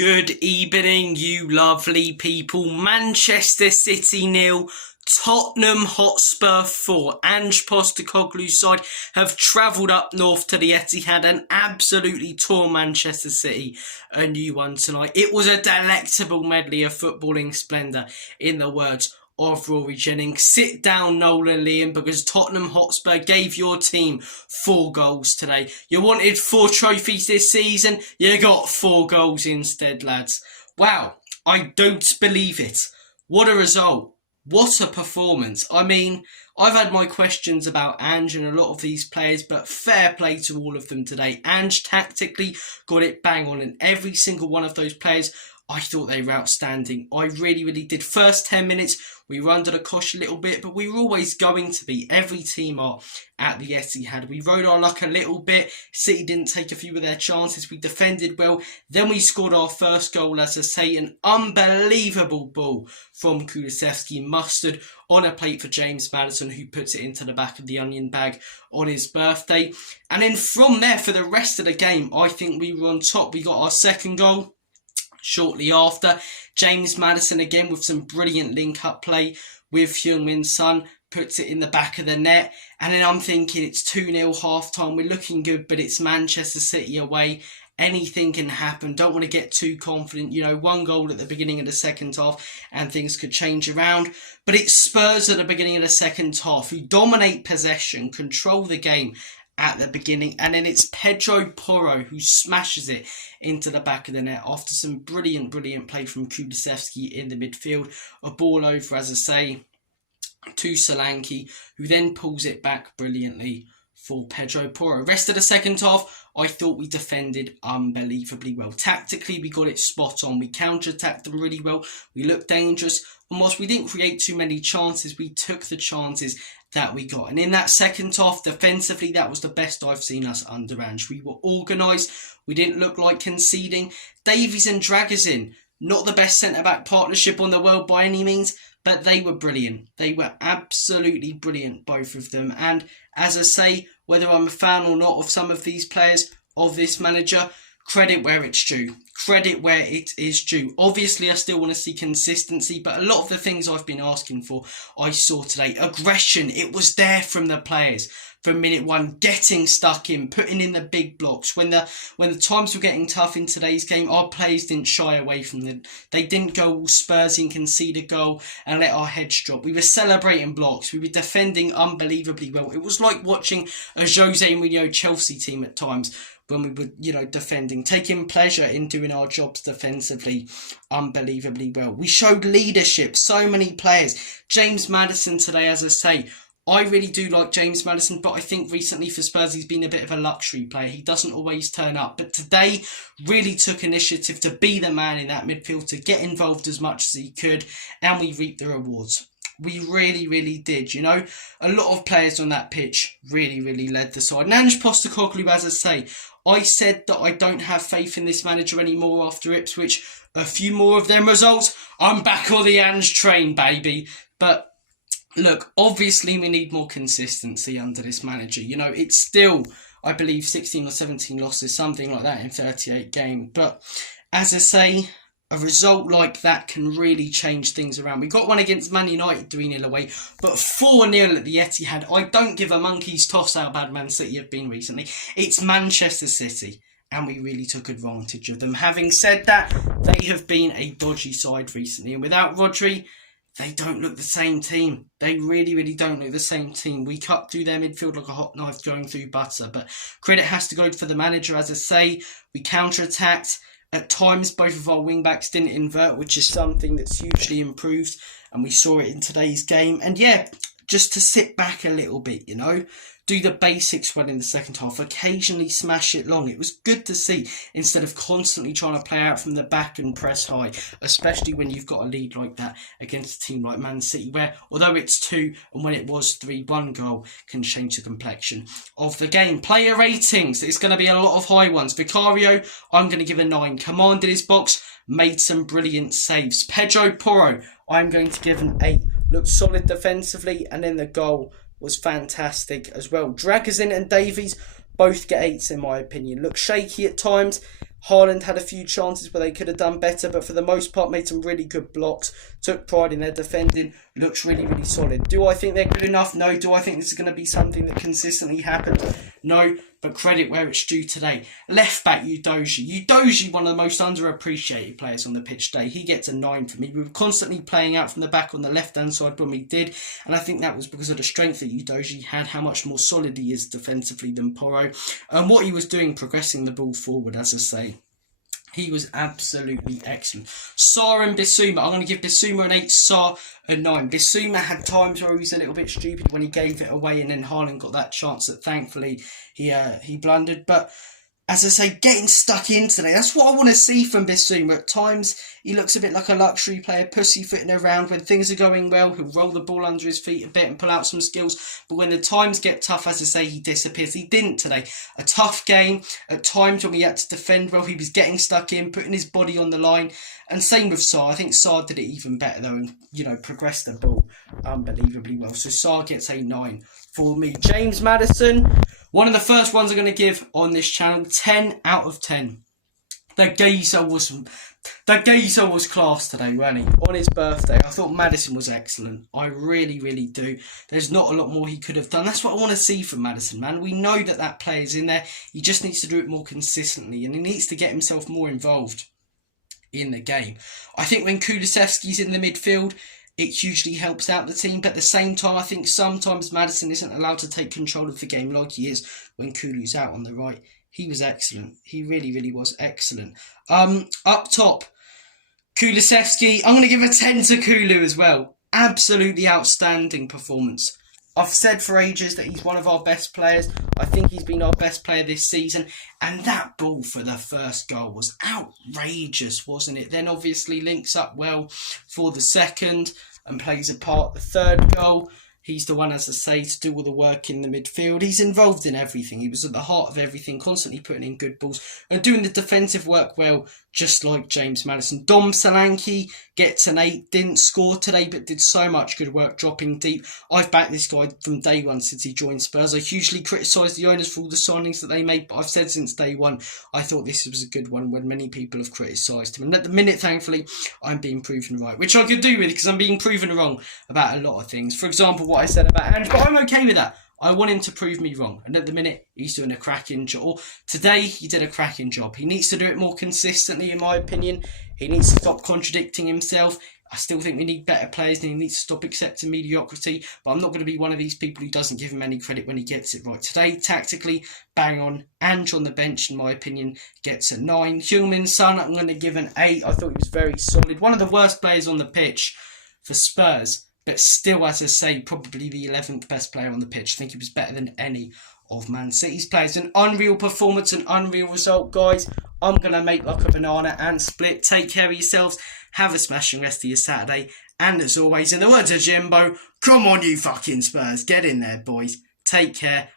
Good evening, you lovely people. Manchester City 0, Tottenham Hotspur 4. Ange Postecoglou's side have travelled up north to the Etihad and absolutely tore Manchester City a new one tonight. It was a delectable medley of footballing splendour, in the words of Rory Jennings. Sit down, Nolan Liam, because Tottenham Hotspur gave your team 4 goals today. You wanted 4 trophies this season, you got 4 goals instead, lads. Wow, I don't believe it. What a result. What a performance. I mean, I've had my questions about Ange and a lot of these players, but fair play to all of them today. Ange tactically got it bang on, and every single one of those players, I thought they were outstanding. I really did. First 10 minutes, we were under the cosh a little bit, but we were always going to be. Every team are at the Etihad. We rode our luck a little bit. City didn't take a few of their chances. We defended well. Then we scored our first goal, as I say, an unbelievable ball from Kulusevski, mustard on a plate for James Maddison, who puts it into the back of the onion bag on his birthday. And then from there, for the rest of the game, I think we were on top. We got our second goal shortly after. James Maddison again with some brilliant link-up play with Heung-min Son, puts it in the back of the net. And then I'm thinking it's 2-0 half-time. We're looking good, but it's Manchester City away. Anything can happen. Don't want to get too confident. You know, 1 goal at the beginning of the second half and things could change around. But it's Spurs at the beginning of the second half who dominate possession, control the game at the beginning, and then it's Pedro Porro who smashes it into the back of the net after some brilliant play from Kulusevski in the midfield. A ball over, as I say, to Solanke, who then pulls it back brilliantly for Pedro Porro. Rest of the second half, I thought we defended unbelievably well. Tactically, we got it spot on. We counter-attacked them really well. We looked dangerous. And whilst we didn't create too many chances, we took the chances that we got. And in that second half, defensively, that was the best I've seen us under Ange. We were organised. We didn't look like conceding. Davies and Dragazin, not the best centre-back partnership on the world by any means, but they were brilliant. They were absolutely brilliant, both of them. And as I say, whether I'm a fan or not of some of these players, of this manager, credit where it's due. Credit where it is due. Obviously, I still want to see consistency, but a lot of the things I've been asking for, I saw today. Aggression, it was there from the players from minute 1, getting stuck in, putting in the big blocks. When the times were getting tough in today's game, our players didn't shy away from them. They didn't go all Spursy and concede a goal and let our heads drop. We were celebrating blocks. We were defending unbelievably well. It was like watching a Jose Mourinho Chelsea team at times, when we were, defending, taking pleasure in doing our jobs defensively unbelievably well. We showed leadership, so many players. James Maddison today, as I say, I really do like James Maddison, but I think recently for Spurs he's been a bit of a luxury player. He doesn't always turn up, but today really took initiative to be the man in that midfield, to get involved as much as he could, and we reaped the rewards. We really did, A lot of players on that pitch really led the side. And Ange Postecoglou, as I say, I said that I don't have faith in this manager anymore after Ipswich. A few more of them results, I'm back on the Ange train, baby. But look, obviously we need more consistency under this manager. It's still, I believe, 16 or 17 losses, something like that in 38 games. But as I say, a result like that can really change things around. We got one against Man United 3-0 away, but 4-0 at the Etihad. I don't give a monkey's toss how bad Man City have been recently. It's Manchester City, and we really took advantage of them. Having said that, they have been a dodgy side recently, and without Rodri, they don't look the same team. They really don't look the same team. We cut through their midfield like a hot knife going through butter, but credit has to go for the manager. As I say, we counter-attacked. At times, both of our wing-backs didn't invert, which is something that's hugely improved, and we saw it in today's game. And yeah, just to sit back a little bit, do the basics well in the second half, occasionally smash it long. It was good to see, instead of constantly trying to play out from the back and press high, especially when you've got a lead like that against a team like Man City, where although it's 2 and when it was 3, 1 goal can change the complexion of the game. Player ratings, it's going to be a lot of high ones. Vicario, I'm going to give a 9. Commanded his box, made some brilliant saves. Pedro Porro, I'm going to give an 8. Looked solid defensively, and then the goal was fantastic as well. Dragazin and Davies both get 8s in my opinion. Look shaky at times, Haaland had a few chances where they could have done better, but for the most part made some really good blocks, took pride in their defending, looks really, really solid. Do I think they're good enough? No. Do I think this is going to be something that consistently happens? No, but credit where it's due today. Left back, Udogie. Udogie, one of the most underappreciated players on the pitch today. He gets a 9 for me. We were constantly playing out from the back on the left-hand side when we did, and I think that was because of the strength that Udogie had, how much more solid he is defensively than Porro, and what he was doing, progressing the ball forward, as I say. He was absolutely excellent. Sarr and Bissouma. I'm going to give Bissouma an 8, Sarr a 9. Bissouma had times where he was a little bit stupid when he gave it away, and then Haaland got that chance that thankfully he blundered. But as I say, getting stuck in today, that's what I want to see from Bissouma. At times, he looks a bit like a luxury player, pussyfooting around. When things are going well, he'll roll the ball under his feet a bit and pull out some skills. But when the times get tough, as I say, he disappears. He didn't today. A tough game. At times when we had to defend well, he was getting stuck in, putting his body on the line. And same with Sarr. I think Sarr did it even better, though, and, progressed the ball unbelievably well. So Sarr gets a 9 for me. James Maddison, one of the first ones I'm going to give on this channel, 10 out of 10. The geezer was class today, wasn't he? On his birthday. I thought Maddison was excellent. I really, really do. There's not a lot more he could have done. That's what I want to see from Maddison, man. We know that player's in there. He just needs to do it more consistently, and he needs to get himself more involved in the game. I think when Kulusevski's in the midfield, it hugely helps out the team, but at the same time, I think sometimes Maddison isn't allowed to take control of the game like he is when Kulu's out on the right. He was excellent. He really, really was excellent. Up top, Kulusevski. I'm going to give a 10 to Kulu as well. Absolutely outstanding performance. I've said for ages that he's one of our best players. I think he's been our best player this season. And that ball for the first goal was outrageous, wasn't it? Then obviously links up well for the second and plays a part. The third goal, he's the one, as I say, to do all the work in the midfield. He's involved in everything. He was at the heart of everything, constantly putting in good balls and doing the defensive work well, just like James Maddison. Dom Solanke gets an 8. Didn't score today, but did so much good work dropping deep. I've backed this guy from day one since he joined Spurs. I hugely criticised the owners for all the signings that they made, but I've said since day one, I thought this was a good one when many people have criticised him. And at the minute, thankfully, I'm being proven right, which I could do with because I'm being proven wrong about a lot of things. For example, what I said about Ange, but I'm okay with that. I want him to prove me wrong. And at the minute, he's doing a cracking job. Or today, he did a cracking job. He needs to do it more consistently, in my opinion. He needs to stop contradicting himself. I still think we need better players and he needs to stop accepting mediocrity. But I'm not going to be one of these people who doesn't give him any credit when he gets it right. Today, tactically, bang on. Ange on the bench, in my opinion, gets a 9. Heung-min Son, I'm going to give an 8. I thought he was very solid. One of the worst players on the pitch for Spurs. But still, as I say, probably the 11th best player on the pitch. I think he was better than any of Man City's players. An unreal performance, an unreal result, guys. I'm going to make like a banana and split. Take care of yourselves. Have a smashing rest of your Saturday. And as always, in the words of Jimbo, come on you fucking Spurs. Get in there, boys. Take care.